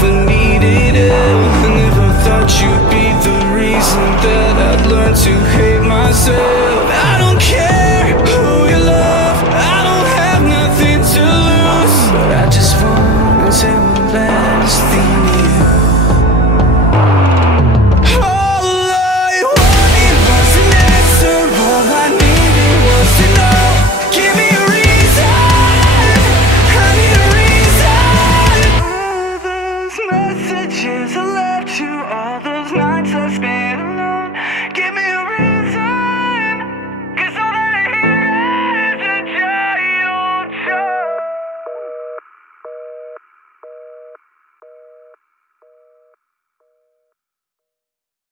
never needed help. I never thought you'd be the reason that I'd learn to hate myself. I don't care who you love, I don't have nothing to lose, but I just wanna say one last thing.